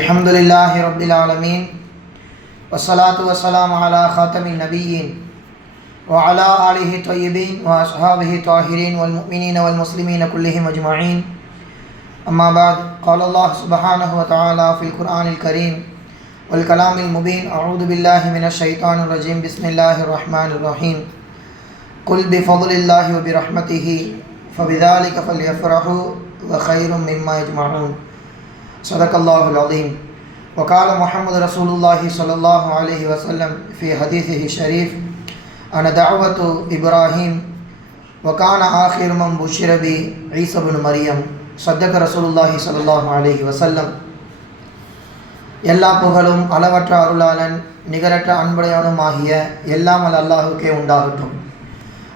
الحمد لله رب العالمين والصلاة والسلام على خاتم النبيين وعلى آله الطيبين وأصحابه الطاهرين والمؤمنين والمسلمين كلهم أجمعين أما بعد قال الله سبحانه وتعالى في القرآن الكريم والكلام المبين أعوذ بالله من الشيطان الرجيم بسم الله الرحمن الرحيم قل بفضل الله وبرحمته فبذلك فليفرحوا وخير مما يجمعون. صدق الله العظيم وقال محمد رسول الله صلى الله عليه وسلم في حديثه الشريف أنا دعوة إبراهيم وكان آخر من بشر بي عيسى بن مريم صدق رسول الله صلى الله عليه وسلم எல்லா புகழும் அளவற்ற அருளாளன் நிகரற்ற அன்புடையவனும் ஆகிய எல்லாமல் அல்லாஹுக்கே உண்டாகட்டும்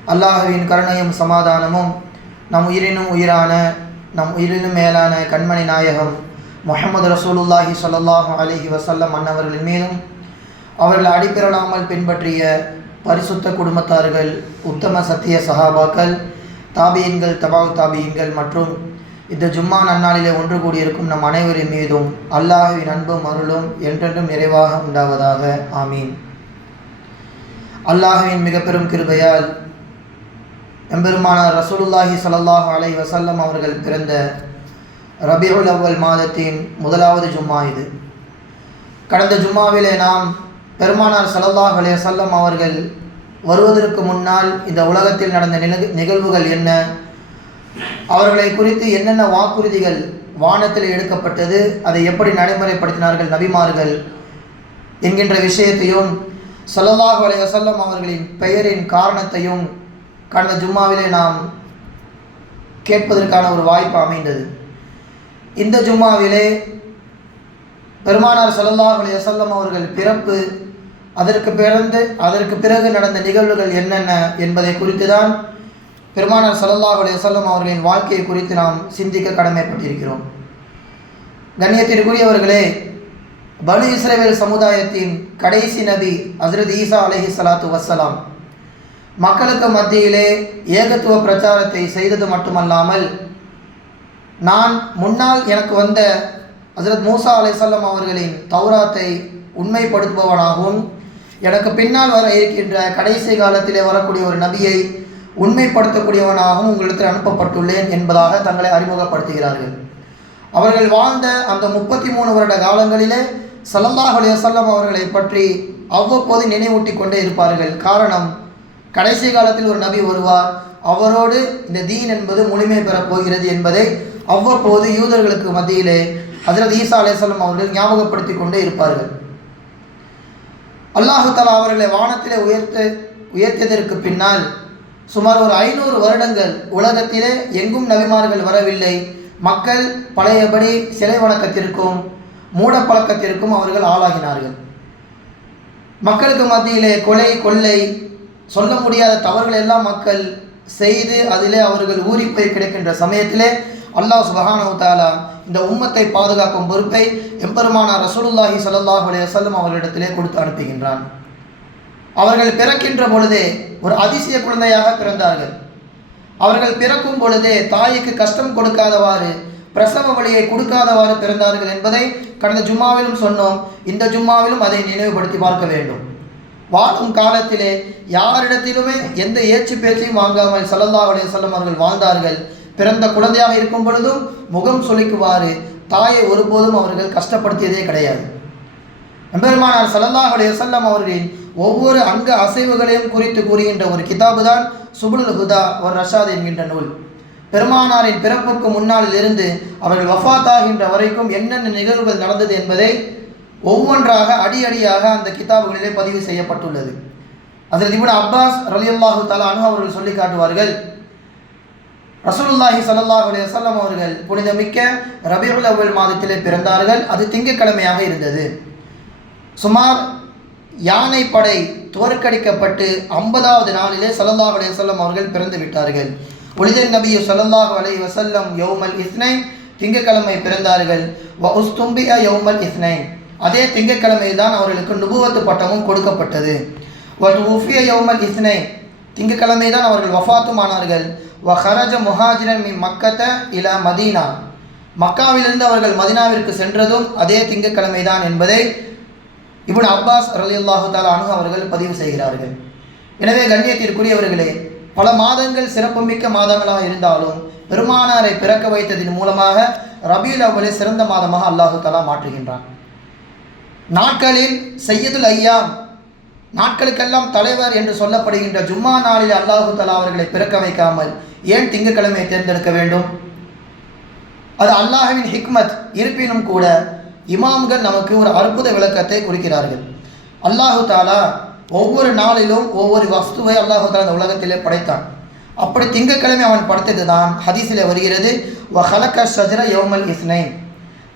அல்லாஹுவின் கருணையும் சமாதானமும் நம் உயிரினும் உயிரான நம் உயிரினும் மேலான கண்மணி நாயகம் முகமது ரசூலுல்லாஹி ஸல்லல்லாஹு அலைஹி வசல்லம் அன்னவர்களின் மீதும் அவர்கள் அடிபெறலாமல் பின்பற்றிய பரிசுத்த குடும்பத்தார்கள் உத்தம சத்திய சஹாபாக்கள் தாபியன்கள் தபாவ் தாபியன்கள் மற்றும் இந்த ஜும்மா நன்னாளிலே ஒன்று கூடியிருக்கும் நம் அனைவரின் மீதும் அல்லாஹுவின் அன்பும் அருளும் என்றென்றும் நிறைவாக உண்டாவதாக. ஆமீன். அல்லாஹுவின் மிக பெரும் கிருபையால் எம்பெருமானார் ரசூலுல்லாஹி சல்லாஹு அலை வசல்லம் அவர்கள் பிறந்த ரபியுல் அவ்வல் மாதத்தின் முதலாவது ஜும்மா இது. கடந்த ஜும்மாவிலே நாம் பெருமானார் சல்லல்லாஹ் அலைஹி அவர்கள் வருவதற்கு முன்னால் இந்த உலகத்தில் நடந்த நில- நிகழ்வுகள் என்ன? அவர்களை குறித்து என்னென்ன வாக்குறுதிகள் வானத்தில் எடுக்கப்பட்டது? அதை எப்படி நடைமுறைப்படுத்தினார்கள் நபிமார்கள்? என்கின்ற விஷயத்தையும் ஸல்லல்லாஹு அலைஹி வஸல்லம் அவர்களின் பெயரின் காரணத்தையும் கடந்த ஜும்மாவிலே நாம் கேட்பதற்கான ஒரு வாய்ப்பு அமைந்தது. இந்த ஜும்மாவிலே பெருமானார் ஸல்லல்லாஹு அலி வசல்லம் அவர்கள் பிறப்பு அதற்கு பிறந்து அதற்கு பிறகு நடந்த நிகழ்வுகள் என்னென்ன என்பதை குறித்து தான் பெருமானார் ஸல்லல்லாஹு அலி வசல்லம் அவர்களின் வாழ்க்கையை குறித்து நாம் சிந்திக்க கடமைப்பட்டிருக்கிறோம். கண்ணியத்திற்குரியவர்களே பனு இஸ்ரேவேல் சமுதாயத்தின் கடைசி நபி ஹஸ்ரத் ஈசா அலஹி சலாத்து வசலாம் மக்களுக்கு மத்தியிலே ஏகத்துவ பிரச்சாரத்தை செய்தது மட்டுமல்லாமல் நான் முன்னால் எனக்கு வந்த ஹசரத் மூசா அலைசல்லம் அவர்களின் தௌராத்தை உண்மைப்படுத்துபவனாகவும் எனக்கு பின்னால் வர இருக்கின்ற கடைசி காலத்திலே வரக்கூடிய ஒரு நபியை உண்மைப்படுத்தக்கூடியவனாகவும் உங்களிடத்தில் அனுப்பப்பட்டுள்ளேன் என்பதாக தங்களை அறிமுகப்படுத்துகிறார்கள். அவர்கள் வாழ்ந்த அந்த முப்பத்தி மூணு வருட காலங்களிலே ஸல்லல்லாஹு அலைஹி வஸல்லம் அவர்களை பற்றி அவ்வப்போது நினைவூட்டி கொண்டே இருப்பார்கள். காரணம் கடைசி காலத்தில் ஒரு நபி வருவார். அவரோடு இந்த தீன் என்பது முழுமை பெறப் போகிறது என்பதை அவ்வப்போது யூதர்களுக்கு மத்தியிலே ஹசரத் ஈசா அலேசல்லம் அவர்கள் ஞாபகப்படுத்தி கொண்டே இருப்பார்கள். அல்லாஹு தலா அவர்களை வானத்திலே உயர்த்த உயர்த்தியதற்கு பின்னால் சுமார் ஒரு ஐநூறு வருடங்கள் உலகத்திலே எங்கும் நபிமார்கள் வரவில்லை. மக்கள் பழையபடி சிலை வணக்கத்திற்கும் மூட பழக்கத்திற்கும் அவர்கள் ஆளாகினார்கள். மக்களுக்கு மத்தியிலே கொலை கொள்ளை சொல்ல முடியாத தவறுகள் எல்லாம் மக்கள் செய்து அதிலே அவர்கள் ஊறி போய் கிடைக்கின்ற சமயத்திலே அல்லாஹ் சுபஹானஹு இந்த உம்மத்தை பாதுகாக்கும் பொறுப்பை எம்பெருமானார் ரசூலுல்லாஹி சல்லாஹ் அலைஹி அவர்களிடத்திலே கொடுத்து அனுப்புகின்றான். அவர்கள் பிறக்கின்ற பொழுதே ஒரு அதிசய குழந்தையாக பிறந்தார்கள். அவர்கள் பிறக்கும் பொழுதே தாய்க்கு கஷ்டம் கொடுக்காதவாறு பிரசவ வழியை கொடுக்காதவாறு பிறந்தார்கள் என்பதை கடந்த ஜும்மாவிலும் சொன்னோம். இந்த ஜும்மாவிலும் அதை நினைவுபடுத்தி பார்க்க வேண்டும். வாழும் காலத்திலே யாரிடத்திலுமே எந்த ஏச்சு பேச்சையும் வாங்காமல் சல்லல்லா அலைஹி அவர்கள் வாழ்ந்தார்கள். பிறந்த குழந்தையாக இருக்கும் பொழுதும் முகம் சுளிக்குவாறு தாயை ஒருபோதும் அவர்கள் கஷ்டப்படுத்தியதே கிடையாது. எம்பெருமானார் ஸல்லல்லாஹு செல்லம் அவர்களின் ஒவ்வொரு அங்க அசைவுகளையும் குறித்து கூறுகின்ற ஒரு கிதாபு தான் சுபுல் ஹுதா ஒரு ரஷாத் என்கின்ற நூல். பெருமானாரின் பிறப்புக்கு முன்னாளில் இருந்து அவர்கள் வஃபாத்தாகின்ற வரைக்கும் என்னென்ன நிகழ்வுகள் நடந்தது என்பதை ஒவ்வொன்றாக அடி அடியாக அந்த கிதாபுகளிலே பதிவு செய்யப்பட்டுள்ளது. அதில் இவன் அப்பாஸ் ரலியல்லாஹு தலா அனு அவர்கள் சொல்லி காட்டுவார்கள் ரசூலுல்லாஹி சல்லாஹ் அலி வஸல்லம் அவர்கள் புனிதமிக்க ரபியுல் அவல் மாதத்திலே பிறந்தார்கள். அது திங்கட்கிழமையாக இருந்தது. சுமார் யானை படை தோற்கடிக்கப்பட்டு ஐம்பதாவது நாளிலே சல்லாஹ் அலி வஸல்லம் அவர்கள் பிறந்து விட்டார்கள். ஒளிதன் நபியு சல்லாஹ் அலி வசல்லம் யௌமல் இஸ்னைன் திங்கட்கிழமை பிறந்தார்கள். வ உஸ்தும்பிய யௌமல் இஸ்னைன். அதே திங்கக்கிழமையில் தான் அவர்களுக்கு நுபுவத்து பட்டமும் கொடுக்கப்பட்டது. வ உஃபிய யௌமல் இஸ்னைன். திங்கட்கிழமை தான் அவர்கள் வஃபாத்துமானார்கள். வ ஹரஜ முஹாஜிரன் மின் மக்கத்த இல மதீனா மக்காவிலிருந்து அவர்கள் மதினாவிற்கு சென்றதும் அதே திங்கக்கிழமை தான் என்பதை இவன் அப்பாஸ் ரலியல்லாஹு தாலா அனு அவர்கள் பதிவு செய்கிறார்கள். எனவே கண்ணியத்திற்குரியவர்களே பல மாதங்கள் சிறப்புமிக்க மாதங்களாக இருந்தாலும் பெருமானாரை பிறக்க வைத்ததின் மூலமாக ரபியுல் அவ்வளே சிறந்த மாதமாக அல்லாஹு தாலா மாற்றுகின்றான். நாட்களில் செய்யதுல் ஐயாம் நாட்களுக்கெல்லாம் தலைவர் என்று சொல்லப்படுகின்ற ஜும்மா நாளில் அல்லாஹு தலா அவர்களை பிறக்க வைக்காமல் ஏன் திங்கட்கிழமையை தேர்ந்தெடுக்க வேண்டும்? அது அல்லாஹுவின் ஹிக்மத். இருப்பினும் கூட இமாம்கள் நமக்கு ஒரு அற்புத விளக்கத்தை குறிக்கிறார்கள் அல்லாஹு தாலா ஒவ்வொரு நாளிலும் ஒவ்வொரு வஸ்துவை அல்லாஹு தாலா இந்த உலகத்திலே படைத்தான். அப்படி திங்கட்கிழமை அவன் படைத்தது தான் ஹதீஸில் வருகிறது வ ஹலக்க ஷஜர யோமல் இஸ்னை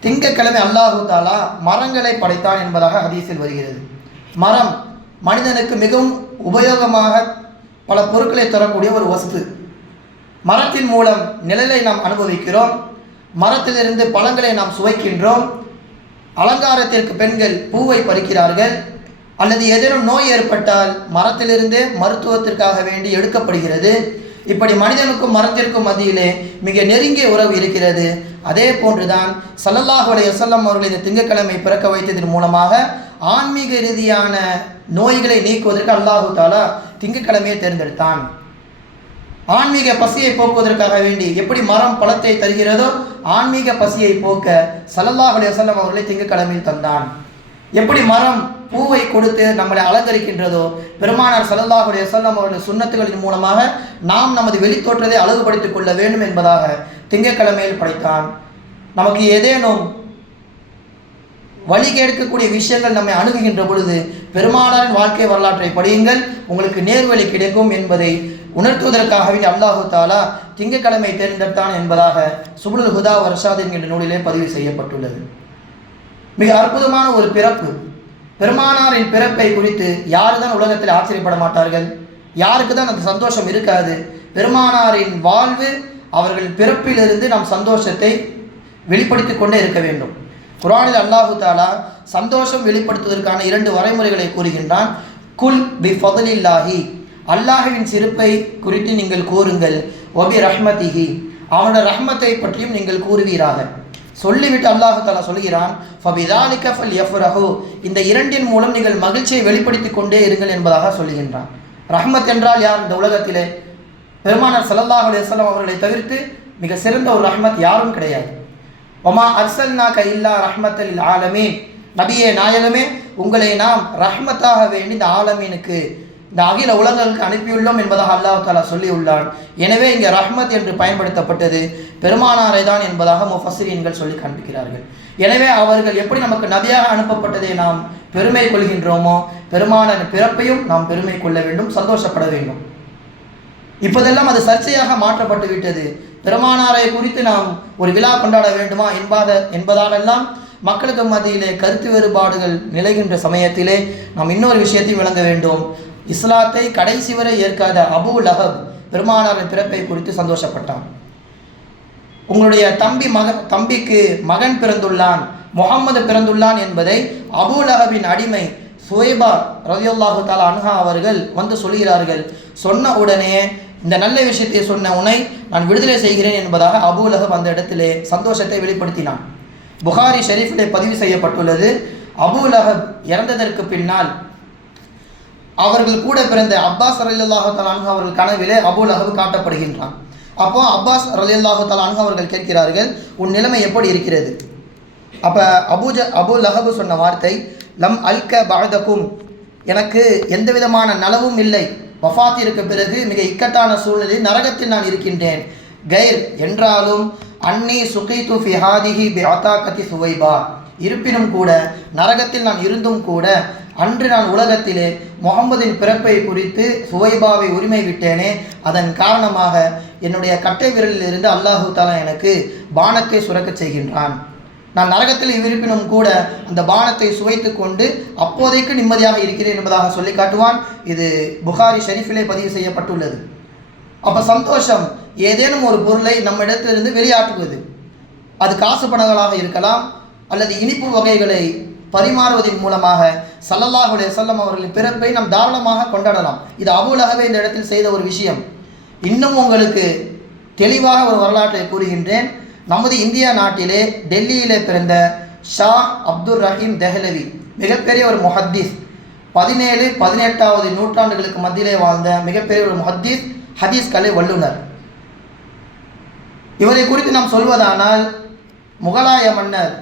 திங்கட்கிழமை அல்லாஹு தாலா மரங்களை படைத்தான் என்பதாக ஹதீஸில் வருகிறது. மரம் மனிதனுக்கு மிகவும் உபயோகமாக பல பொருட்களை தரக்கூடிய ஒரு வஸ்து. மரத்தின் மூலம் நிழலை நாம் அனுபவிக்கிறோம். மரத்திலிருந்து பழங்களை நாம் சுவைக்கின்றோம். அலங்காரத்திற்கு பெண்கள் பூவை பறிக்கிறார்கள். அல்லது ஏதேனும் நோய் ஏற்பட்டால் மரத்திலிருந்தே மருத்துவத்திற்காக வேண்டி எடுக்கப்படுகிறது. இப்படி மனிதனுக்கும் மரத்திற்கும் மத்தியிலே மிக நெருங்கிய உறவு இருக்கிறது. அதே போன்றுதான் சல்லல்லாஹு அலைஹி வஸல்லம் அவர்கள் இந்த திங்கக்கிழமை பிறக்க வைத்ததன் மூலமாக ஆன்மீக ரீதியான நோய்களை நீக்குவதற்கு அல்லாஹு தாலா திங்கக்கிழமையை தேர்ந்தெடுத்தான். ஆன்மீக பசியை போக்குவதற்காக வேண்டி எப்படி மரம் பழத்தை தருகிறதோ ஆன்மீக பசியை போக்க சல்லல்லாஹு அலைஹி அவர்களை திங்கக்கிழமையில் தந்தான். எப்படி மரம் பூவை கொடுத்து நம்மளை அலங்கரிக்கின்றதோ பெருமானார் சல்லல்லாஹு அலைஹி அவர்களின் அவருடைய மூலமாக நாம் நமது வெளித்தோற்றத்தை அழகுபடுத்திக் கொள்ள வேண்டும் என்பதாக திங்கட்கிழமையில் படைத்தான். நமக்கு ஏதேனும் வழி கேட்கக்கூடிய விஷயங்கள் நம்மை அணுகுகின்ற பொழுது பெருமானாரின் வாழ்க்கை வரலாற்றை படியுங்கள். உங்களுக்கு நேர்வழி கிடைக்கும் என்பதை உணர்த்துவதற்காகவே அல்லாஹு தாலா திங்கக்கிழமை தேர்ந்தெடுத்தான் என்பதாக சுபுல் ஹுதா வர்ஷாத் என்கின்ற நூலிலே பதிவு செய்யப்பட்டுள்ளது. மிக அற்புதமான ஒரு பிறப்பு. பெருமானாரின் பிறப்பை குறித்து யார் தான் உலகத்தில் ஆச்சரியப்பட மாட்டார்கள்? யாருக்கு தான் அந்த சந்தோஷம் இருக்காது? பெருமானாரின் வாழ்வு அவர்கள் பிறப்பிலிருந்து நாம் சந்தோஷத்தை வெளிப்படுத்திக் கொண்டே இருக்க வேண்டும். குரானில் அல்லாஹு தாலா சந்தோஷம் வெளிப்படுத்துவதற்கான இரண்டு வரைமுறைகளை கூறுகின்றான். குல் பி ஃபதலில்லாஹி. அல்லாஹுவின் சிறப்பை குறித்து நீங்கள் கூறுங்கள். ஒபி ரஹ்மதிஹி. அவனோட ரஹ்மத்தை பற்றியும் நீங்கள் கூறுவீராக. சொல்லிவிட்டு அல்லாஹு தாலா சொல்கிறான் ஃபபிதாலிக ஃபல் யஃப்ரஹு. இந்த இரண்டின் மூலம் நீங்கள் மகிழ்ச்சியை வெளிப்படுத்தி கொண்டே இருங்கள் என்பதாக சொல்லுகின்றான் ரஹ்மத் என்றால் யார் இந்த உலகத்திலே? பெருமானார் சல்லல்லாஹ் அலைஹி அவர்களை தவிர்த்து மிக சிறந்த ஒரு ரஹ்மத் யாரும் கிடையாது. ஒமா அர்சல்னாக இல்லா ரஹ்மத்தல் ஆலமே நபியே நாயகமே உங்களை நாம் ரஹ்மத்தாக வேண்டி இந்த ஆலமீனுக்கு இந்த அகில உலகங்களுக்கு அனுப்பியுள்ளோம் என்பதாக அல்லாஹ் தாலா சொல்லியுள்ளான். எனவே இங்கே ரஹ்மத் என்று பயன்படுத்தப்பட்டது பெருமானாரை தான் என்பதாக முஃபசிரியன்கள் சொல்லி காண்பிக்கிறார்கள். எனவே அவர்கள் எப்படி நமக்கு நபியாக அனுப்பப்பட்டதை நாம் பெருமை கொள்கின்றோமோ பெருமானன் பிறப்பையும் நாம் பெருமை கொள்ள வேண்டும் சந்தோஷப்பட வேண்டும். இப்போதெல்லாம் அது சர்ச்சையாக மாற்றப்பட்டு விட்டது பெருமானாரை குறித்து நாம் ஒரு விழா கொண்டாட வேண்டுமா என்பாத என்பதாலெல்லாம் மக்களுக்கு மத்தியிலே கருத்து வேறுபாடுகள் நிலைகின்ற சமயத்திலே நாம் இன்னொரு விஷயத்தையும் விளங்க வேண்டும். இஸ்லாத்தை கடைசி வரை ஏற்காத அபு லஹப் பெருமானாரின் பிறப்பை குறித்து சந்தோஷப்பட்டான். உங்களுடைய தம்பி மக தம்பிக்கு மகன் பிறந்துள்ளான் முகம்மது பிறந்துள்ளான் என்பதை அபு லஹபின் அடிமை சுவைபா ரதியுல்லாஹு தாலா அன்ஹா அவர்கள் வந்து சொல்கிறார்கள் சொன்ன உடனே இந்த நல்ல விஷயத்தை சொன்ன உன்னை நான் விடுதலை செய்கிறேன் என்பதாக அபு அந்த இடத்திலே சந்தோஷத்தை வெளிப்படுத்தினான். புகாரி ஷெரீஃபிலே பதிவு செய்யப்பட்டுள்ளது. அபு இறந்ததற்கு பின்னால் அவர்கள் கூட பிறந்த அப்பாஸ் ரலியல்லாஹு தலான்ஹு அவர்கள் கனவிலே அபு காட்டப்படுகின்றான். அப்போ அப்பாஸ் ரலியல்லாஹு தலான்ஹு அவர்கள் கேட்கிறார்கள் உன் நிலைமை எப்படி இருக்கிறது? அப்போ அபூஜ அபு லஹபு சொன்ன வார்த்தை லம் அல்க பாதகும் எனக்கு எந்த விதமான நலவும் இல்லை. வஃத்திற்கு பிறகு மிக இக்கட்டான சூழ்நிலையில் நரகத்தில் நான் இருக்கின்றேன். கைர் என்றாலும் அன்னி சுகைத்து ஃபி ஹாதிஹி பி சுவைபா. இருப்பினும் கூட நரகத்தில் நான் இருந்தும் கூட அன்று நான் உலகத்திலே முகம்மதின் பிறப்பை குறித்து சுவைபாவை உரிமை விட்டேனே அதன் காரணமாக என்னுடைய கட்டை விரலில் இருந்து அல்லாஹு தாலா எனக்கு பானத்தை சுரக்கச் செய்கின்றான். நான் நரகத்தில் இருப்பினும் கூட அந்த பானத்தை சுவைத்து கொண்டு அப்போதைக்கு நிம்மதியாக இருக்கிறேன் என்பதாக சொல்லி காட்டுவான். இது புகாரி ஷெரீஃபிலே பதிவு செய்யப்பட்டுள்ளது. அப்போ சந்தோஷம் ஏதேனும் ஒரு பொருளை நம்ம இடத்திலிருந்து வெளியாற்றுவது. அது காசு பணங்களாக இருக்கலாம் அல்லது இனிப்பு வகைகளை பரிமாறுவதன் மூலமாக சல்லல்லாஹுடைய செல்லம் அவர்களின் பிறப்பை நாம் தாராளமாக கொண்டாடலாம். இது அபுலகவே இந்த இடத்தில் செய்த ஒரு விஷயம். இன்னும் உங்களுக்கு தெளிவாக ஒரு வரலாற்றை கூறுகின்றேன். நமது இந்தியா நாட்டிலே டெல்லியிலே பிறந்த ஷா அப்துல் ரஹீம் தெஹ்லவி மிகப்பெரிய ஒரு முஹத்தீஸ். பதினேழு பதினெட்டாவது நூற்றாண்டுகளுக்கு மத்தியிலே வாழ்ந்த மிகப்பெரிய ஒரு முஹத்தீஸ் ஹதீஸ் கலை வல்லுனர் இவரை குறித்து நாம் சொல்வதானால் முகலாய மன்னர்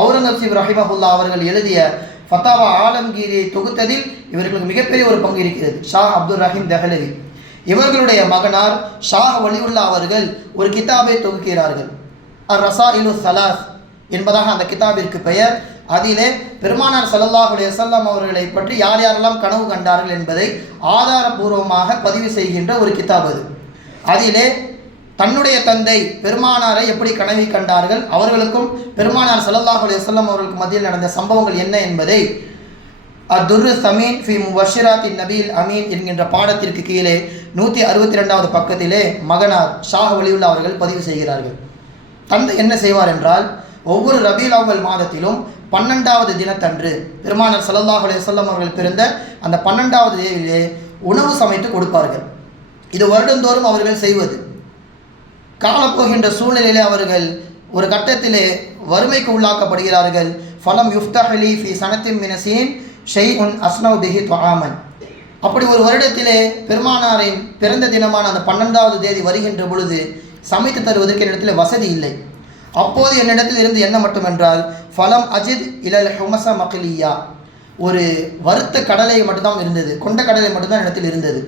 அவுரங்கசீப் ரஹிமஹுல்லா அவர்கள் எழுதிய ஃபத்தாவா ஆலம்கீரியை தொகுத்ததில் இவர்களுக்கு மிகப்பெரிய ஒரு பங்கு இருக்கிறது ஷா அப்துல் ரஹீம் தெஹலவி. இவர்களுடைய மகனார் ஷாஹ் வலியுல்லா அவர்கள் ஒரு கிதாபை தொகுக்கிறார்கள். அர் ரசா இலு சலாஸ் என்பதாக அந்த கிதாபிற்கு பெயர். அதிலே பெருமானார் ஸல்லல்லாஹு அலைஹி அவர்களை பற்றி யார் யாரெல்லாம் கனவு கண்டார்கள் என்பதை ஆதாரபூர்வமாக பதிவு செய்கின்ற ஒரு கிதாப் அது. அதிலே தன்னுடைய தந்தை பெருமானாரை எப்படி கனவி கண்டார்கள் அவர்களுக்கும் பெருமானார் ஸல்லல்லாஹு அலைஹி அவர்களுக்கு மத்தியில் நடந்த சம்பவங்கள் என்ன என்பதை அத்துர்ரு சமீன் ஃபி முபஷிராத்தின் நபீல் அமீன் என்கின்ற பாடத்திற்கு கீழே நூற்றி அறுபத்தி ரெண்டாவது பக்கத்திலே மகனார் ஷாஹ் வலியுல்லா அவர்கள் பதிவு செய்கிறார்கள். தந்தை என்ன செய்வார் என்றால் ஒவ்வொரு ரபீல் அவ்வல் மாதத்திலும் பன்னெண்டாவது தினத்தன்று பெருமானர் சல்லாஹ் அலைஹி அவர்கள் பிறந்த அந்த பன்னெண்டாவது தேதியிலே உணவு சமைத்து கொடுப்பார்கள். இது வருடந்தோறும் அவர்கள் செய்வது. காலப்போகின்ற சூழ்நிலையிலே அவர்கள் ஒரு கட்டத்திலே வறுமைக்கு உள்ளாக்கப்படுகிறார்கள். ஃபலம் யுஃப்தஹலி ஃபி சனத்தின் மினசீன் ஷெய் உன் அஸ்னவ் பிஹி துவாமன் அப்படி ஒரு வருடத்திலே பெருமானாரின் பிறந்த தினமான அந்த பன்னெண்டாவது தேதி வருகின்ற பொழுது சமைத்து தருவதற்கு என்னிடத்தில் வசதி இல்லை. அப்போது என்னிடத்தில் இருந்து என்ன மட்டுமென்றால் ஃபலம் அஜித் இலல் ஹுமச மகிலியா. ஒரு வறுத்த கடலை மட்டும்தான் இருந்தது கொண்ட கடலை மட்டும்தான் இடத்தில் இருந்தது.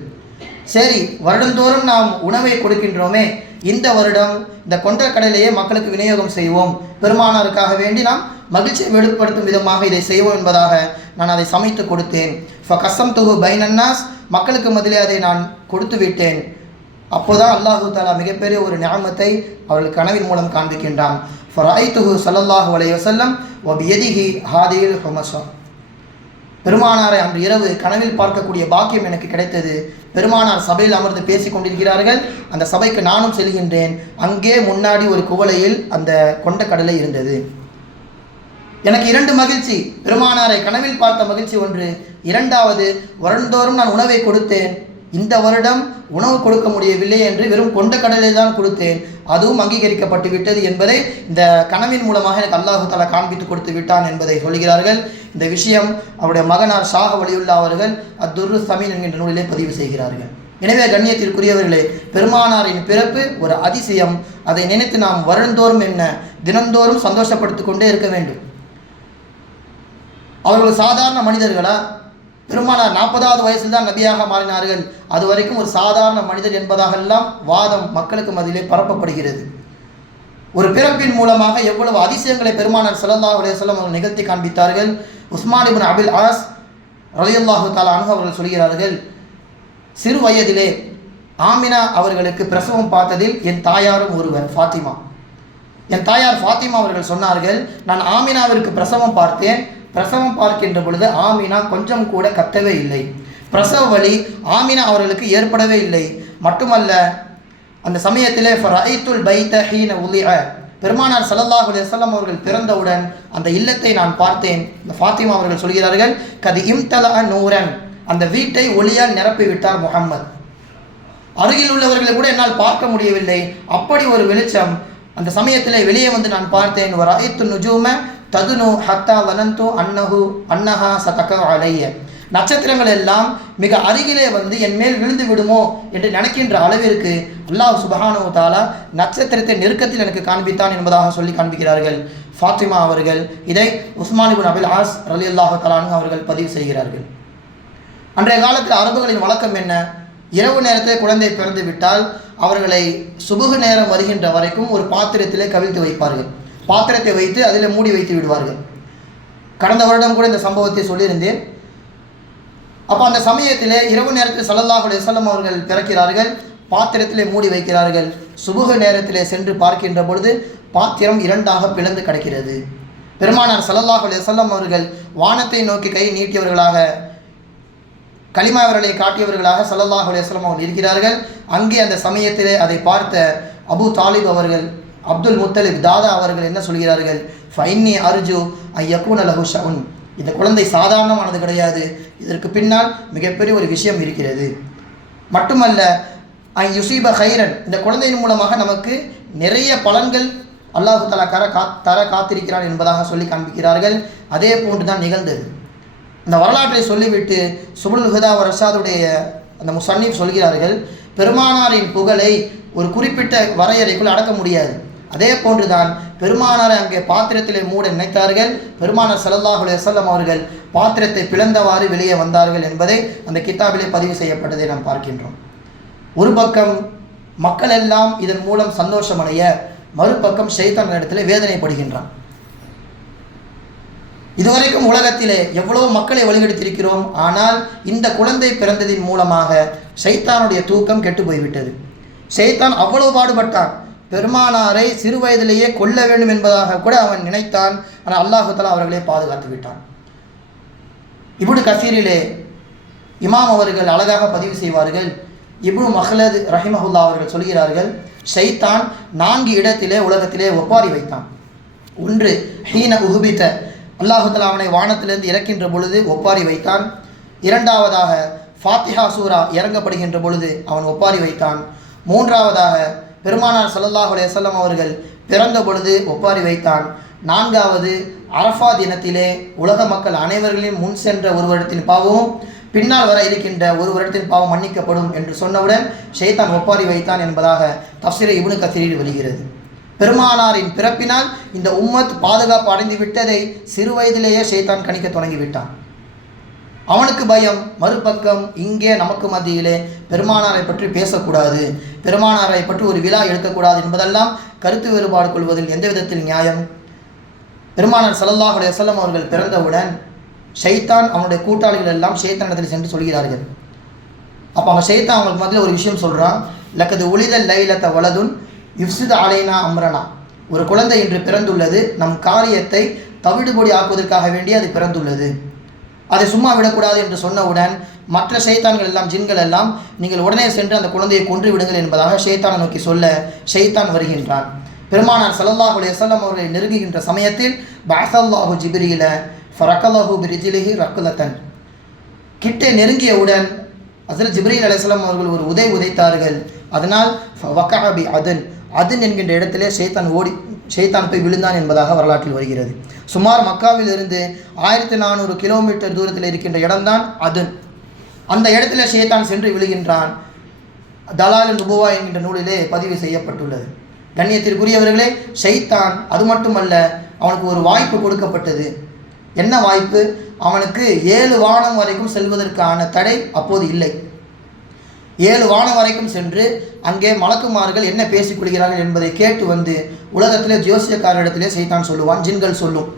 சரி வருடந்தோறும் நாம் உணவை கொடுக்கின்றோமே இந்த வருடம் இந்த கொண்ட கடலையே மக்களுக்கு விநியோகம் செய்வோம். பெருமானாருக்காக வேண்டி நாம் மகிழ்ச்சியை வெளிப்படுத்தும் விதமாக இதை செய்வோம் என்பதாக நான் அதை சமைத்து கொடுத்தேன். ஃப கசம் தொகு பைனன்னாஸ் மக்களுக்கு மதிலே அதை நான் கொடுத்து விட்டேன். அப்போதான் அல்லாஹு தாலா மிகப்பெரிய ஒரு ஞாபகத்தை அவர்கள் கனவின் மூலம் காண்பிக்கின்றான். ஃபராய் துகு சல்லல்லாஹு அலைஹி வஸல்லம் ஒபியதிஹி ஹாதியில் ஹுமசா பெருமானாரை அன்று இரவு கனவில் பார்க்கக்கூடிய பாக்கியம் எனக்கு கிடைத்தது. பெருமானார் சபையில் அமர்ந்து பேசிக் கொண்டிருக்கிறார்கள். அந்த சபைக்கு நானும் செல்கின்றேன். அங்கே முன்னாடி ஒரு குவளையில் அந்த கொண்ட கடலை இருந்தது. எனக்கு இரண்டு மகிழ்ச்சி. பெருமானாரை கனவில் பார்த்த மகிழ்ச்சி ஒன்று. இரண்டாவது வருடந்தோறும் நான் உணவை கொடுத்தேன். இந்த வருடம் உணவு கொடுக்க முடியவில்லை என்று வெறும் கொண்ட கடலை தான் கொடுத்தேன். அதுவும் அங்கீகரிக்கப்பட்டு விட்டது என்பதை இந்த கனவின் மூலமாக எனக்கு அல்லாஹு தலா காண்பித்து கொடுத்து விட்டான் என்பதை சொல்கிறார்கள். இந்த விஷயம் அவருடைய மகனார் ஷாக வலியுல்லா அவர்கள் அத்துரு சமீன் என்கின்ற நூலிலே பதிவு செய்கிறார்கள். எனவே கண்ணியத்திற்குரியவர்களே பெருமானாரின் பிறப்பு ஒரு அதிசயம். அதை நினைத்து நாம் வருந்தோறும் என்ன தினந்தோறும் சந்தோஷப்படுத்திக் கொண்டே இருக்க வேண்டும். அவர்கள் சாதாரண மனிதர்களா? பெருமானார் நாற்பதாவது வயசில் தான் நபியாக மாறினார்கள். அது வரைக்கும் ஒரு சாதாரண மனிதர் என்பதாகெல்லாம் வாதம் மக்களுக்கு மதிலே பரப்பப்படுகிறது. ஒரு பிறப்பின் மூலமாக எவ்வளவு அதிசயங்களை பெருமானார் சிறந்தாவுடைய செல்லம் அவர்கள் நிகழ்த்தி காண்பித்தார்கள்? உஸ்மான் அபில் ஆஸ் ரலியல்லாஹு தாலா அன்ஹு அவர்கள் சொல்கிறார்கள் சிறு வயதிலே ஆமினா அவர்களுக்கு பிரசவம் பார்த்ததில் என் தாயாரும் ஒருவர் ஃபாத்திமா. என் தாயார் ஃபாத்திமா அவர்கள் சொன்னார்கள் நான் ஆமினாவிற்கு பிரசவம் பார்த்தேன். பிரசவம் பார்க்கின்ற பொழுது ஆமினா கொஞ்சம் கூட கத்தவே இல்லை. பிரசவ வழி ஆமினா அவர்களுக்கு ஏற்படவே இல்லை. மட்டுமல்ல அந்த சமயத்திலே ஃபரைத்துல் பைத்த ஹீன உலிஅ பெருமானார் சல்லல்லாஹ் அலைஹி அவர்கள் பிறந்தவுடன் அந்த இல்லத்தை நான் பார்த்தேன். இந்த ஃபாத்திமா அவர்கள் சொல்கிறார்கள் கதி இம்தலா நூரன். அந்த வீட்டை ஒளியால் நிரப்பி விட்டார் முகம்மது அருகில் உள்ளவர்களை கூட என்னால் பார்க்க முடியவில்லை. அப்படி ஒரு வெளிச்சம் அந்த சமயத்தில் வெளியே வந்து நான் பார்த்தேன். ஒரு ஐத்து நுஜூம ததுனு ஹத்தா வனந்து அன்னஹு அன்னஹா சதக அலைய. நட்சத்திரங்கள் எல்லாம் மிக அருகிலே வந்து என் மேல் விழுந்து விடுமோ என்று நினைக்கின்ற அளவிற்கு அல்லாஹ் சுபஹானு தாலா நட்சத்திரத்தை நெருக்கத்தில் எனக்கு காண்பித்தான் என்பதாக சொல்லி காண்பிக்கிறார்கள். ஃபாத்திமா அவர்கள் இதை உஸ்மான் இப்னு அபில் ஆஸ் அலி அல்லாஹு தலானு அவர்கள் பதிவு செய்கிறார்கள். அன்றைய காலத்தில் அரபுகளின் வழக்கம் என்ன? இரவு நேரத்தில் குழந்தை பிறந்து விட்டால் அவர்களை சுபுகு நேரம் வருகின்ற வரைக்கும் ஒரு பாத்திரத்திலே கவிழ்த்து வைப்பார்கள். பாத்திரத்தை வைத்து அதில் மூடி வைத்து விடுவார்கள். கடந்த வருடம் கூட இந்த சம்பவத்தை சொல்லியிருந்தேன். அப்போ அந்த சமயத்திலே இரவு நேரத்தில் ஸல்லல்லாஹு அலைஹி அவர்கள் பிறக்கிறார்கள். பாத்திரத்திலே மூடி வைக்கிறார்கள். சுபுக நேரத்திலே சென்று பார்க்கின்ற பொழுது பாத்திரம் இரண்டாக பிளந்து கிடக்கிறது. பெருமானார் ஸல்லல்லாஹு அலைஹி அவர்கள் வானத்தை நோக்கி கை நீட்டியவர்களாக கலிமா அவர்களை காட்டியவர்களாக ஸல்லல்லாஹு அலைஹி அவர்கள் இருக்கிறார்கள். அங்கே அந்த சமயத்திலே அதை பார்த்த அபு தாலிப் அவர்கள் அப்துல் முத்தலிப் தாதா அவர்கள் என்ன சொல்கிறார்கள்? ஃபைன்னி அர்ஜு ஐயக்கூன் அலஹு ஷவுன் இந்த குழந்தை சாதாரணமானது கிடையாது. இதற்கு பின்னால் மிகப்பெரிய ஒரு விஷயம் இருக்கிறது. மட்டுமல்ல ஐ யுசீப ஹைரன் இந்த குழந்தையின் மூலமாக நமக்கு நிறைய பலன்கள் அல்லாஹு தலா கர கா தர காத்திருக்கிறார் என்பதாக சொல்லி காண்பிக்கிறார்கள். அதே போன்று தான் நிகழ்ந்தது. இந்த வரலாற்றை சொல்லிவிட்டு சுபுல் ஹுதா ரஷாதுடைய அந்த முசன்னீப் சொல்கிறார்கள் பெருமானாரின் புகழை ஒரு குறிப்பிட்ட வரையறைக்குள் அடக்க முடியாது. அதே போன்றுதான் பெருமானாரை அங்கே பாத்திரத்திலே மூட நினைத்தார்கள். பெருமானார் ஸல்லல்லாஹு செல்லம் அவர்கள் பாத்திரத்தை பிளந்தவாறு வெளியே வந்தார்கள் என்பதை அந்த கித்தாபிலே பதிவு செய்யப்பட்டதை நாம் பார்க்கின்றோம். ஒரு பக்கம் மக்கள் எல்லாம் இதன் மூலம் சந்தோஷமடைய மறுபக்கம் ஷைத்தான் இடத்திலே வேதனைப்படுகின்றான். இதுவரைக்கும் உலகத்திலே எவ்வளோ மக்களை வழிகெடுத்திருக்கிறோம் ஆனால் இந்த குழந்தை பிறந்ததின் மூலமாக சைத்தானுடைய தூக்கம் கெட்டு போய்விட்டது. சைத்தான் அவ்வளவு பாடுபட்டான். பெருமானாரை சிறு வயதிலேயே கொல்ல வேண்டும் என்பதாக கூட அவன் நினைத்தான். ஆனால் அல்லாஹு அவர்களே பாதுகாத்து விட்டான். இப்னு கசீரிலே இமாம் அவர்கள் அழகாக பதிவு செய்வார்கள். இப்னு மஹ்லத் ரஹிமஹுல்லா அவர்கள் சொல்கிறார்கள் ஷைத்தான் நான்கு இடத்திலே உலகத்திலே ஒப்பாரி வைத்தான். ஒன்று ஹீன உகுபித்த அல்லாஹுதலா அவனை வானத்திலிருந்து இறக்கின்ற பொழுது ஒப்பாரி வைத்தான். இரண்டாவதாக ஃபாத்திஹா சூரா இறங்கப்படுகின்ற பொழுது அவன் ஒப்பாரி வைத்தான். மூன்றாவதாக பெருமானார் ஸல்லல்லாஹு அலைஹி அவர்கள் பிறந்த பொழுது ஒப்பாரி வைத்தான். நான்காவது அரஃபா தினத்திலே உலக மக்கள் அனைவர்களின் முன் சென்ற ஒரு வருடத்தின் பாவமும் பின்னால் வர இருக்கின்ற ஒரு வருடத்தின் பாவம் மன்னிக்கப்படும் என்று சொன்னவுடன் ஷைத்தான் ஒப்பாரி வைத்தான் என்பதாக தப்சிரை இவனு கசீரில் வருகிறது பெருமானாரின் பிறப்பினால் இந்த உம்மத் பாதுகாப்பு அடைந்து விட்டதை சிறு வயதிலேயே ஷைத்தான் கணிக்க தொடங்கிவிட்டான் அவனுக்கு பயம் மறுபக்கம் இங்கே நமக்கு மத்தியிலே பெருமானாரை பற்றி பேசக்கூடாது. பெருமானாரை பற்றி ஒரு விழா எடுக்கக்கூடாது என்பதெல்லாம் கருத்து வேறுபாடு கொள்வதில் எந்த விதத்தில் நியாயம்? பெருமானார் ஸல்லல்லாஹு அலைஹி அவர்கள் பிறந்தவுடன் ஷைத்தான் அவனுடைய கூட்டாளிகள் எல்லாம் ஷைத்தானிடத்தில் சென்று சொல்கிறார்கள். அப்போ அவன் ஷைத்தான் அவங்களுக்கு முதல்ல ஒரு விஷயம் சொல்கிறான் லக்கது உளிதல் லைலத்த வலதுன் யுஃப்சித் அலைனா அம்ரனா. ஒரு குழந்தை இன்று பிறந்துள்ளது. நம் காரியத்தை தவிடுபொடி ஆக்குவதற்காக வேண்டி அது பிறந்துள்ளது. அதை சும்மா விடக்கூடாது என்று சொன்னவுடன் மற்ற ஷைத்தான்கள் எல்லாம் ஜின்கள் எல்லாம் நீங்கள் உடனே சென்று அந்த குழந்தையை கொன்று விடுங்கள் என்பதாக ஷைத்தானை நோக்கி சொல்ல ஷைத்தான் வருகின்றான். பெருமானார் ஸல்லல்லாஹு அலைஹி அவர்களை நெருங்குகின்ற சமயத்தில் பாசல்லாஹு ஜிபிரியில ஃபரக்கல்லாஹு பிரிஜிலிஹி ரக்குலத்தன் கிட்டே நெருங்கியவுடன் ஹஸ்ரத் ஜிப்ரீல் அலையம் அவர்கள் ஒரு உதை உதைத்தார்கள். அதனால் வக்காபி அதன். அதன் என்கின்ற இடத்திலே சைத்தான் ஓடி ஷைத்தான் போய் விழுந்தான் என்பதாக வரலாற்றில் வருகிறது. சுமார் மக்காவில் இருந்து ஆயிரத்தி நானூறு கிலோமீட்டர் தூரத்தில் இருக்கின்ற இடம்தான் அதன். அந்த இடத்துல ஷைத்தான் சென்று விழுகின்றான். தலால் நுபுவா என்கின்ற நூலிலே பதிவு செய்யப்பட்டுள்ளது. கண்ணியத்திற்குரியவர்களே ஷைத்தான் அது மட்டுமல்ல அவனுக்கு ஒரு வாய்ப்பு கொடுக்கப்பட்டது. என்ன வாய்ப்பு? அவனுக்கு ஏழு வானம் வரைக்கும் செல்வதற்கான தடை அப்போது இல்லை. ஏழு வானம் வரைக்கும் சென்று அங்கே மலக்குமார்கள் என்ன பேசிக் கொள்கிறார்கள் என்பதை கேட்டு வந்து உலகத்திலே ஜோசியக்காரரிடத்திலே செய்தான் சொல்லுவான் ஜின்கள் சொல்லும்.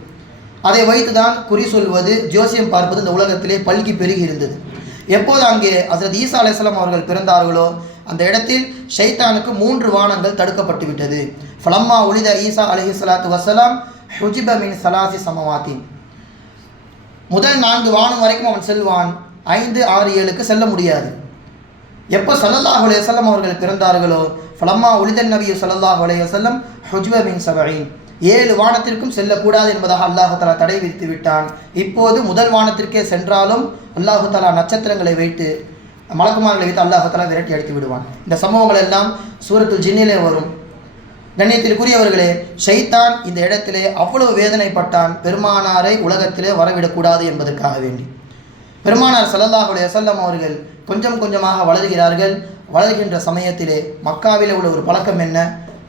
அதை வைத்து தான் குறி சொல்வது ஜோசியம் பார்ப்பது இந்த உலகத்திலே பல்கி பெருகி இருந்தது. எப்போது அங்கே அசரத் ஈசா அலிஸ்லாம் அவர்கள் பிறந்தார்களோ அந்த இடத்தில் ஷைத்தானுக்கு மூன்று வானங்கள் தடுக்கப்பட்டு விட்டது. ஃபலம்மா ஒளித ஈசா அலஹி சலாத்து வசலாம் ஹுஜிப மின் சலாசி சமவாத்தின். முதல் நான்கு வானம் வரைக்கும் அவன் செல்வான். ஐந்து ஆறு ஏழுக்கு செல்ல முடியாது. எப்போ சல்லல்லாஹ் அலையசல்லம் அவர்கள் பிறந்தார்களோ ஃபலம்மா ஒளிதன் நபி சல்லல்லாஹ் அலையசல்லம் வஸல்லம் ஹுஜ்வ மின் சபஈன் ஏழு வானத்திற்கும் செல்லக்கூடாது என்பதாக அல்லாஹு தலா தடை விதித்து விட்டான். இப்போது முதல் வானத்திற்கே சென்றாலும் அல்லாஹு தலா நட்சத்திரங்களை வைத்து மலக்குமார்களை வைத்து அல்லாஹு தலா விரட்டி அடித்து விடுவான். இந்த சம்பவங்கள் எல்லாம் சூரத்துல் ஜின்னிலே வரும். கண்ணியத்திற்குரியவர்களே ஷைத்தான் இந்த இடத்திலே அவ்வளவு வேதனைப்பட்டான் பெருமானாரை உலகத்திலே வரவிடக்கூடாது என்பதற்காக வேண்டி. பெருமானார் சல்லல்லாஹுடைய அலைஹி அவர்கள் கொஞ்சம் கொஞ்சமாக வளர்கிறார்கள். வளர்கின்ற சமயத்திலே மக்காவில் உள்ள ஒரு பழக்கம் என்ன?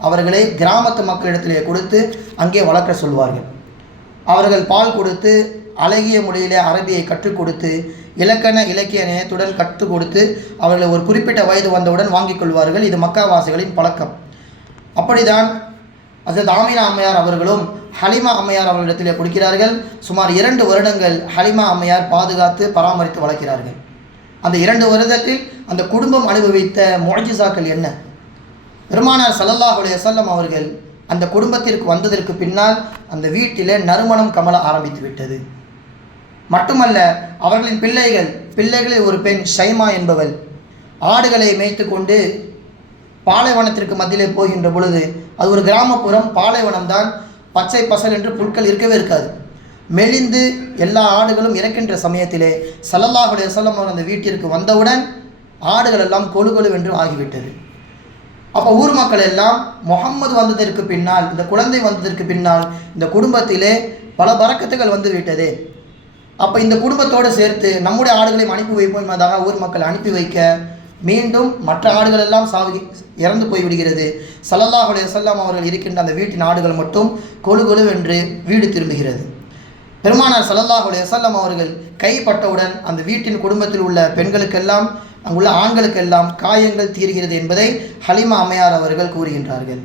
அவர்களை கிராமத்து மக்களிடத்திலே கொடுத்து அங்கே வளர்க்க சொல்வார்கள். அவர்கள் பால் கொடுத்து அழகிய முறையிலே அரபியை கற்றுக் கொடுத்து இலக்கண இலக்கிய நேயத்துடன் கற்றுக் கொடுத்து அவர்களை ஒரு குறிப்பிட்ட வயது வந்தவுடன் வாங்கிக் கொள்வார்கள். இது மக்காவாசிகளின் பழக்கம். அப்படிதான் அசத் ஆமினா அம்மையார் அவர்களும் ஹலிமா அம்மையார் அவர்களிடத்திலே கொடுக்கிறார்கள். சுமார் இரண்டு வருடங்கள் ஹலிமா அம்மையார் பாதுகாத்து பராமரித்து வளர்க்கிறார்கள். அந்த இரண்டு வருடத்தில் அந்த குடும்பம் அனுபவித்த மொஜிசாக்கள் என்ன? பெருமானார் ஸல்லல்லாஹு அலைஹி அவர்கள் அந்த குடும்பத்திற்கு வந்ததற்கு பின்னால் அந்த வீட்டிலே நறுமணம் கமல ஆரம்பித்து விட்டது. மட்டுமல்ல அவர்களின் பிள்ளைகள் பிள்ளைகளில் ஒரு பெண் ஷைமா என்பவள் ஆடுகளை மேய்த்து கொண்டு பாலைவனத்திற்கு மத்தியிலே போகின்ற பொழுது அது ஒரு கிராமப்புறம் பாலைவனம் தான் பச்சை பசல் என்று புற்கள் இருக்கவே இருக்காது. மெலிந்து எல்லா ஆடுகளும் இறக்கின்ற சமயத்திலே சல்லல்லாஹுடைய அலைஹி அவர் அந்த வீட்டிற்கு வந்தவுடன் ஆடுகள் எல்லாம் கொழு என்று ஆகிவிட்டது. அப்போ ஊர் மக்கள் எல்லாம் முகம்மது வந்ததற்கு பின்னால் இந்த குழந்தை வந்ததற்கு பின்னால் இந்த குடும்பத்திலே பல பறக்கத்துகள் வந்து விட்டது. அப்போ இந்த குடும்பத்தோடு சேர்த்து நம்முடைய ஆடுகளையும் அனுப்பி வைப்போம் என்பதாக ஊர் மக்கள் அனுப்பி வைக்க மீண்டும் மற்ற ஆடுகள் எல்லாம் சாவி இறந்து போய்விடுகிறது. விடுகிறது சல்லல்லாஹு அவர்கள் இருக்கின்ற அந்த வீட்டின் ஆடுகள் மட்டும் கொழு கொழுவென்று வீடு திரும்புகிறது. பெருமானார் சல்லல்லாஹு அலைஹி அவர்கள் கைப்பட்டவுடன் அந்த வீட்டின் குடும்பத்தில் உள்ள பெண்களுக்கெல்லாம் அங்குள்ள ஆண்களுக்கெல்லாம் காயங்கள் தீர்கிறது என்பதை ஹலிமா அம்மையார் அவர்கள் கூறுகின்றார்கள்.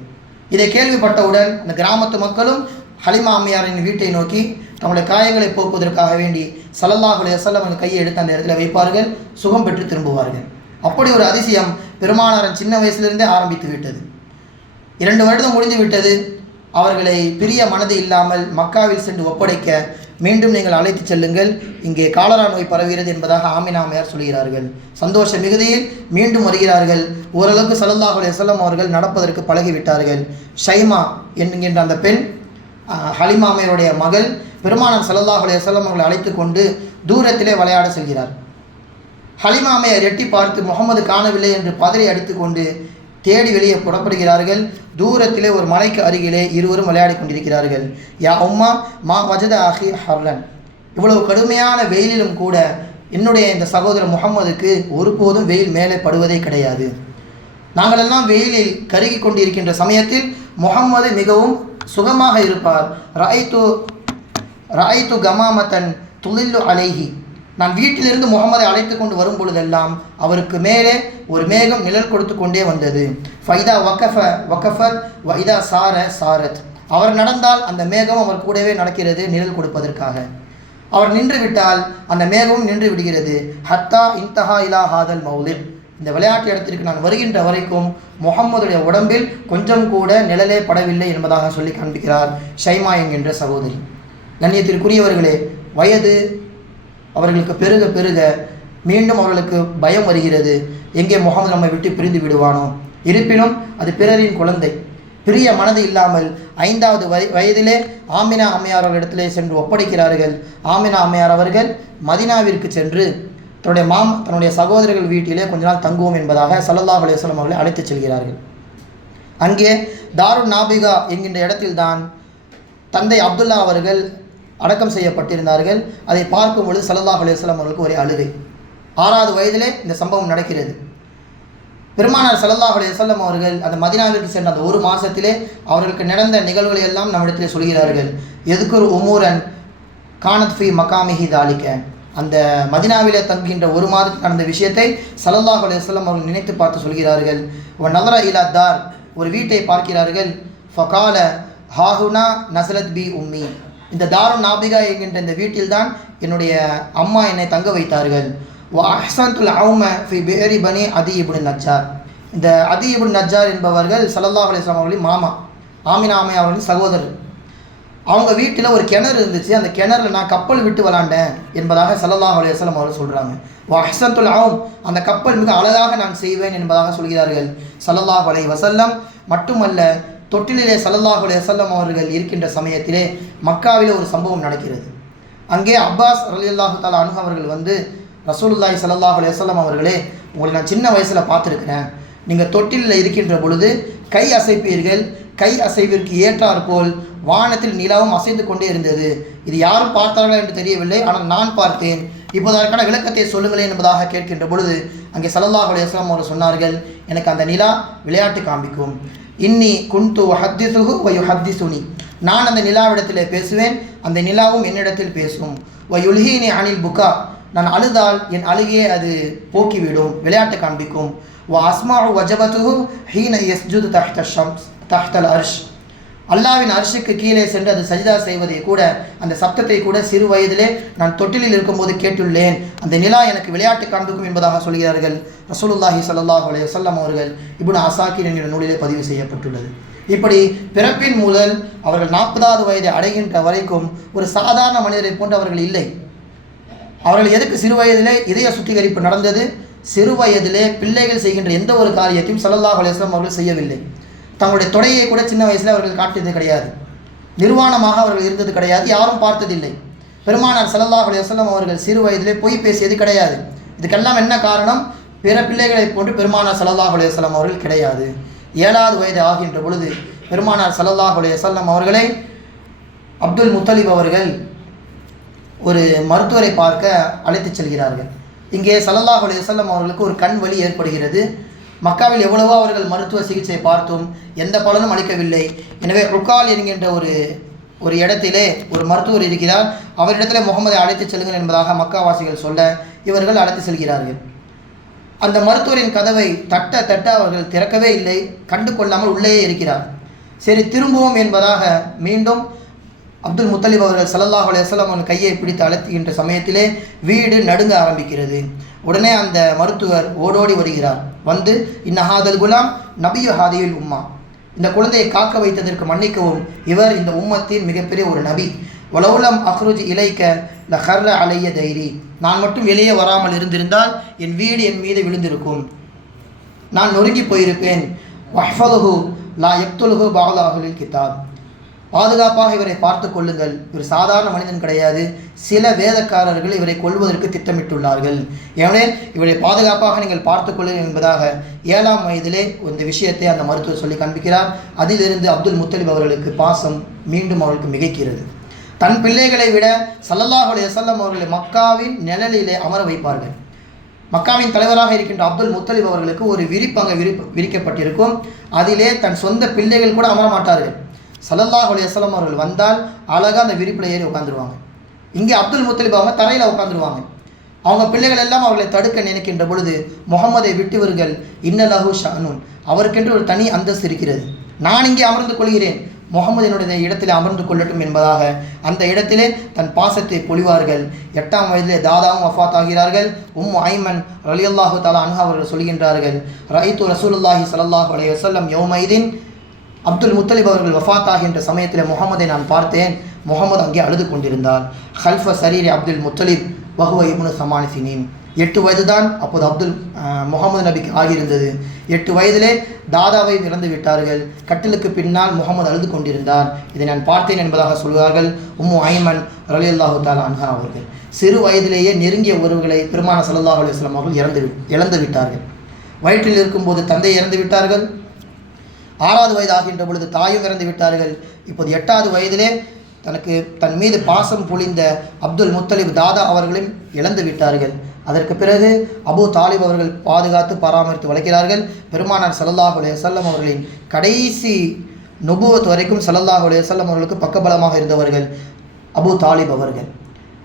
இதை கேள்விப்பட்டவுடன் அந்த கிராமத்து மக்களும் ஹலிமா அம்மையாரின் வீட்டை நோக்கி தங்களுடைய காயங்களை போக்குவதற்காக வேண்டி சல்லல்லாஹு அலைஹி அவங்க கையை எடுத்து அந்த இடத்துல வைப்பார்கள் சுகம் பெற்று திரும்புவார்கள். அப்படி ஒரு அதிசயம் பெருமானாரின் சின்ன வயசுலேருந்தே ஆரம்பித்து விட்டது. இரண்டு வருடம் முடிந்து விட்டது. அவர்களை பிரிய மனது இல்லாமல் மக்காவில் சென்று ஒப்படைக்க மீண்டும் நீங்கள் அழைத்துச் செல்லுங்கள். இங்கே காலரா நோய் பரவுகிறது என்பதாக ஆமினாமையார் சொல்கிறார்கள். சந்தோஷ மிகுதியில் மீண்டும் வருகிறார்கள். ஓரளவுக்கு சல்லல்லாஹு அலைஹி அவர்கள் நடப்பதற்கு பழகிவிட்டார்கள். ஷைமா என்கின்ற அந்த பெண் ஹலிமாமையருடைய மகள் பெருமானம் சல்லல்லாஹு அலைஹி அவர்களை அழைத்து கொண்டு தூரத்திலே விளையாட செல்கிறார். ஹலிமா ரெட்டி எட்டி பார்த்து முகமது காணவில்லை என்று பதறி அடித்துக்கொண்டு தேடி வெளியே புறப்படுகிறார்கள். தூரத்திலே ஒரு மலைக்கு அருகிலே இருவரும் விளையாடி கொண்டிருக்கிறார்கள். யா உம்மா மா வஜத அஹி ஹர்லன். இவ்வளவு கடுமையான வெயிலிலும் கூட என்னுடைய இந்த சகோதரர் முகம்மதுக்கு ஒருபோதும் வெயில் மேலே படுவதே கிடையாது. நாங்களெல்லாம் வெயிலில் கருகி கொண்டிருக்கின்ற சமயத்தில் முகம்மது மிகவும் சுகமாக இருப்பார். ராய்து ராய்து கமாமத்தன் துளில்லு அலைஹி. நான் வீட்டிலிருந்து முகமதை அழைத்து கொண்டு வரும் பொழுதெல்லாம் அவருக்கு மேலே ஒரு மேகம் நிழல் கொடுத்து கொண்டே வந்தது. ஃபைதா வக்கஃப வக்கஃபத் வைதா சார சாரத். அவர் நடந்தால் அந்த மேகம் அவர் கூடவே நடக்கிறது நிழல் கொடுப்பதற்காக. அவர் நின்று விட்டால் அந்த மேகமும் நின்று விடுகிறது. ஹத்தா இன்தஹா இலா ஹாதல் மௌலிர் இந்த விளையாட்டு இடத்திற்கு நான் வருகின்ற வரைக்கும் முகம்மதுடைய உடம்பில் கொஞ்சம் கூட நிழலே படவில்லை என்பதாக சொல்லி காண்பிக்கிறார் ஷைமா என்கின்ற சகோதரி. கண்ணியத்திற்குரியவர்களே வயது அவர்களுக்கு பெருக பெருக மீண்டும் அவர்களுக்கு பயம் வருகிறது. எங்கே முகமது நம்மை விட்டு பிரிந்து விடுவானோ? இருப்பினும் அது பிறரின் குழந்தை. பிரிய மனது இல்லாமல் ஐந்தாவது வய வயதிலே ஆமினா அம்மையார் அவர்களிடத்திலே சென்று ஒப்படைக்கிறார்கள். ஆமினா அம்மையார் அவர்கள் மதினாவிற்கு சென்று தன்னுடைய மாம் தன்னுடைய சகோதரர்கள் வீட்டிலே கொஞ்ச நாள் தங்குவோம் என்பதாக சல்லல்லாஹ் அலையம் அவர்களை அழைத்துச் செல்கிறார்கள். அங்கே தாரு நாபிகா என்கின்ற இடத்தில்தான் தந்தை அப்துல்லா அவர்கள் அடக்கம் செய்யப்பட்டிருந்தார்கள். அதை பார்க்கும் பொழுது சல்லல்லாஹு அவர்களுக்கு ஒரே அழுகை. ஆறாவது வயதிலே இந்த சம்பவம் நடக்கிறது. பெருமானார் சல்லாஹ் அலுவலம் அவர்கள் அந்த மதினாவிற்கு சென்ற அந்த ஒரு மாதத்திலே அவர்களுக்கு நடந்த நிகழ்வுகளை எல்லாம் நம்மிடத்திலே சொல்கிறார்கள். எதுக்கு ஒரு உமூரன் கானத் ஃபி மகாமிஹி தாலிக்க அந்த மதினாவிலே தங்குகின்ற ஒரு மாதத்துக்கு நடந்த விஷயத்தை சல்லாஹ் அலுவலம் அவர்கள் நினைத்து பார்த்து சொல்கிறார்கள். ஒரு நவர இலா தார். ஒரு வீட்டை பார்க்கிறார்கள். ஃபகால ஹாஹுனா நசரத் பி உம்மி. இந்த தாரு நாபிகா என்கின்ற இந்த வீட்டில்தான் என்னுடைய அம்மா என்னை தங்க வைத்தார்கள். வா அஹ்சன்துல் அவும ஃபி பேரி பனி அதி இப்னு நஜார் இந்த அதி இபுடு நஜார் என்பவர்கள் சல்லல்லா அலிஸ்லாம் அவர்களின் மாமா ஆமினா ஆமை அவர்களின் சகோதரர். அவங்க வீட்டில் ஒரு கிணறு இருந்துச்சு. அந்த கிணறுல நான் கப்பல் விட்டு விளாண்டேன் என்பதாக சல்லல்லா அலைஹி அவர்கள் சொல்கிறாங்க வ அஹ்சன்துல் அந்த கப்பல் மிக அழகாக நான் செய்வேன் என்பதாக சொல்கிறார்கள். சல்லல்லா அலை வசல்லம் மட்டுமல்ல தொட்டிலே ஸல்லல்லாஹு அலைஹி அவர்கள் இருக்கின்ற சமயத்திலே மக்காவிலே ஒரு சம்பவம் நடக்கிறது. அங்கே அப்பாஸ் ரலியல்லாஹு தாலா அனுகு அவர்கள் வந்து ரசூலுல்லாய் ஸல்லல்லாஹு அலைஹி அவர்களே உங்களை நான் சின்ன வயசில் பார்த்துருக்கிறேன். நீங்கள் தொட்டிலில் இருக்கின்ற பொழுது கை அசைப்பீர்கள். கை அசைவிற்கு ஏற்றாற்போல் வானத்தில் நிலாவும் அசைந்து கொண்டே இருந்தது. இது யாரும் பார்த்தார்களா என்று தெரியவில்லை ஆனால் நான் பார்த்தேன். இப்போது அதற்கான விளக்கத்தை சொல்லுங்களேன் என்பதாக கேட்கின்ற பொழுது அங்கே ஸல்லல்லாஹு அலைஹி அவர்கள் சொன்னார்கள் எனக்கு அந்த நிலா விளையாட்டு காண்பிக்கும். இன்னி குன்து ஹத்திசுகு வயு ஹத்திசுனி நான் அந்த நிலாவிடத்திலே பேசுவேன் அந்த நிலாவும் என்னிடத்தில் பேசும். வயுல்ஹீனி அனில் புகா. நான் அழுதால் என் அழுகையை அது போக்கிவிடும் விளையாட்டு காண்பிக்கும். வ அஸ்மா வஜபத்துஹு ஹீன யஸ்ஜுது தஹ்த ஷம்ஸ் தஹ்தல் அர்ஷ். அல்லாவின் அரிசிக்கு கீழே சென்று அது சஜிதா செய்வதை கூட அந்த சப்தத்தை கூட சிறு வயதிலே நான் தொட்டிலில் இருக்கும்போது கேட்டுள்ளேன். அந்த நிலா எனக்கு விளையாட்டு காண்பிக்கும் என்பதாக சொல்கிறார்கள். ரசூலுல்லாஹி சல்லாஹ் அலைய வஸல்லம் அவர்கள் இபுன் அசாக்கிர் என்கிற நூலிலே பதிவு செய்யப்பட்டுள்ளது. இப்படி பிறப்பின் முதல் அவர்கள் நாற்பதாவது வயதை அடைகின்ற வரைக்கும் ஒரு சாதாரண மனிதரை போன்று அவர்கள் இல்லை. அவர்கள் எதுக்கு சிறு வயதிலே இதய சுத்திகரிப்பு நடந்தது? சிறு வயதிலே பிள்ளைகள் செய்கின்ற எந்த ஒரு காரியத்தையும் சல்லல்லாஹ் அலைஹி அவர்கள் செய்யவில்லை. தங்களுடைய தொடையை கூட சின்ன வயசில் அவர்கள் காட்டியது கிடையாது. நிர்வாணமாக அவர்கள் இருந்தது கிடையாது. யாரும் பார்த்ததில்லை. பெருமானார் ஸல்லல்லாஹு அலையம் அவர்கள் சிறு வயதிலே பொய் பேசியது கிடையாது. இதுக்கெல்லாம் என்ன காரணம்? பிற பிள்ளைகளைப் போன்று பெருமானார் ஸல்லல்லாஹு அலையம் அவர்கள் கிடையாது. ஏழாவது வயது ஆகின்ற பொழுது பெருமானார் ஸல்லல்லாஹு அலையம் அவர்களை அப்துல் முத்தலிப் அவர்கள் ஒரு மருத்துவரை பார்க்க அழைத்துச் செல்கிறார்கள். இங்கே ஸல்லல்லாஹு அலையம் அவர்களுக்கு ஒரு கண் வலி ஏற்படுகிறது. மக்காவில் எவ்வளவோ அவர்கள் மருத்துவ சிகிச்சை பார்த்தும் எந்த பலனும் அளிக்கவில்லை. எனவே ருக்கால் என்கின்ற ஒரு ஒரு இடத்திலே ஒரு மருத்துவர் இருக்கிறார். அவரிடத்திலே முகமதை அழைத்து செல்லுங்கள் என்பதாக மக்காவாசிகள் சொல்ல இவர்கள் அழைத்து செல்கிறார்கள். அந்த மருத்துவரின் கதவை தட்ட தட்ட அவர்கள் திறக்கவே இல்லை. கண்டு கொள்ளாமல் உள்ளேயே இருக்கிறார். சரி திரும்புவோம் என்பதாக மீண்டும் அப்துல் முத்தலிப் அவர்கள் சல்லல்லாஹ் அலையம் அவன் கையை பிடித்து அழைத்துகின்ற சமயத்திலே வீடு நடுங்க ஆரம்பிக்கிறது. உடனே அந்த மருத்துவர் ஓடோடி வருகிறார். வந்து இன்னஹாதல் குலாம் நபியு ஹாதியில் உம்மா. இந்த குழந்தையை காக்க வைத்ததற்கு மன்னிக்கவும். இவர் இந்த உம்மத்தின் மிகப்பெரிய ஒரு நபி. வலவுலம் அஹ்ருஜ் இலைக்க ல ஹர்ர அலைய தைரி. நான் மட்டும் வெளியே வராமல் இருந்திருந்தால் என் வீடு என் மீது விழுந்திருக்கும். நான் நொறுங்கி போயிருப்பேன். வஹ்ஃபலுஹு லா எப்துலுஹு பாலாஹுலில் கிதாப். பாதுகாப்பாக இவரை பார்த்து கொள்ளுங்கள். இவர் சாதாரண மனிதன் கிடையாது. சில வேதக்காரர்கள் இவரை கொள்வதற்கு திட்டமிட்டுள்ளார்கள். எனவே இவரை பாதுகாப்பாக நீங்கள் பார்த்து கொள்ளுங்கள் என்பதாக ஏழாம் வயதிலே இந்த விஷயத்தை அந்த மருத்துவர் சொல்லி காண்பிக்கிறார். அதிலிருந்து அப்துல் முத்தலிப் அவர்களுக்கு பாசம் மீண்டும் அவர்களுக்கு மிகைக்கிறது. தன் பிள்ளைகளை விட ஸல்லல்லாஹு அலைஹி அவர்களை மக்காவின் நிழலிலே அமர வைப்பார்கள். மக்காவின் தலைவராக இருக்கின்ற அப்துல் முத்தலிப் அவர்களுக்கு ஒரு விரிப்பு அங்கே விரிப்பு விரிக்கப்பட்டிருக்கும். அதிலே தன் சொந்த பிள்ளைகள் கூட அமர மாட்டார்கள். ஸல்லல்லாஹு அலைஹி அவர்கள் வந்தால் அழகாக அந்த விரிப்பில் ஏறி உட்காந்துருவாங்க இங்கே அப்துல் முத்தலிப் அவங்க தரையில் உட்காந்துருவாங்க அவங்க பிள்ளைகள் எல்லாம் அவர்களை தடுக்க நினைக்கின்ற பொழுது முகமதை விட்டுவர்கள் இன்னலஹு ஷானூன் அவருக்கென்று ஒரு தனி அந்தஸ்து இருக்கிறது. நான் இங்கே அமர்ந்து கொள்கிறேன். முகமதினுடைய இடத்தில் அமர்ந்து கொள்ளட்டும் என்பதாக அந்த இடத்திலே தன் பாசத்தை பொழிவார்கள். எட்டாம் வயதிலே தாதாவும் வஃபாத் ஆகிறார்கள் உம் ஐமன் ரலியல்லாஹு தாலா அன்ஹா அவர்கள் சொல்கின்றார்கள் ரைத்து ரசூலுல்லாஹி ஸல்லல்லாஹு அலைய வசல்லம் யோமைதீன் அப்துல் முத்தலிப் அவர்கள் வஃத் ஆகின்ற சமயத்தில் முகமதை நான் பார்த்தேன். முகமது அங்கே அழுது கொண்டிருந்தார். ஹல்ஃப சரீரி அப்துல் முத்தலிப் வஹுவ இப்னு சமானிசினின். எட்டு வயது தான் அப்போது அப்துல் முகமது நபிக்கு ஆகியிருந்தது. எட்டு வயதிலே தாதாவை இறந்து விட்டார்கள். கட்டிலுக்கு பின்னால் முகமது அழுது கொண்டிருந்தார். இதை நான் பார்த்தேன் என்பதாக சொல்வார்கள் உம்மு ஐமன் ரலியல்லாஹு தாலா அன்ஹா அவர்கள். சிறு வயதிலேயே நெருங்கிய உறவுகளை பெருமான சல்லாஹ் அலுவலாம் அவர்கள் இறந்து இழந்து விட்டார்கள். வயிற்றில் இருக்கும்போது தந்தை இறந்து விட்டார்கள். ஆறாவது வயது ஆகின்ற பொழுது தாயும் இறந்து விட்டார்கள். இப்போது எட்டாவது வயதிலே தனக்கு தன் மீது பாசம் பொழிந்த அப்துல் முத்தலிப் தாதா அவர்களையும் இழந்து விட்டார்கள். அதற்கு பிறகு அபு தாலிப் அவர்கள் பாதுகாத்து பராமரித்து வளர்க்கிறார்கள். பெருமானார் ஸல்லல்லாஹு அலைஹி அவர்களின் கடைசி நுபுவத் வரைக்கும் ஸல்லல்லாஹு அலைஹி அவர்களுக்கு பக்கபலமாக இருந்தவர்கள் அபு தாலிப் அவர்கள்.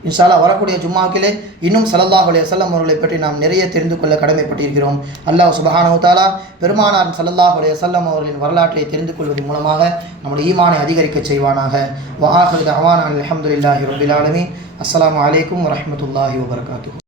இன்ஷாலா வரக்கூடிய ஜும்மாக்கிலே இன்னும் ஸல்லல்லாஹு அலி வஸல்லம் அவர்களை பற்றி நாம் நிறைய தெரிந்து கொள்ள கடமைப்பட்டிருக்கிறோம். அல்லாஹ் சுபஹானஹு தஆலா பெருமானார் ஸல்லல்லாஹு அலி வஸல்லம் அவர்களின் வரலாற்றை தெரிந்து கொள்வதன் மூலமாக நம்முடைய ஈமானை அதிகரிக்க செய்வானாக. வஆஹிரு தஅவானா அல்ஹம்துலில்லாஹி ரப்பில் ஆலமீன். அஸ்ஸலாமு அலைக்கும் வரஹ்மத்துல்லாஹி வபரகாத்துஹு.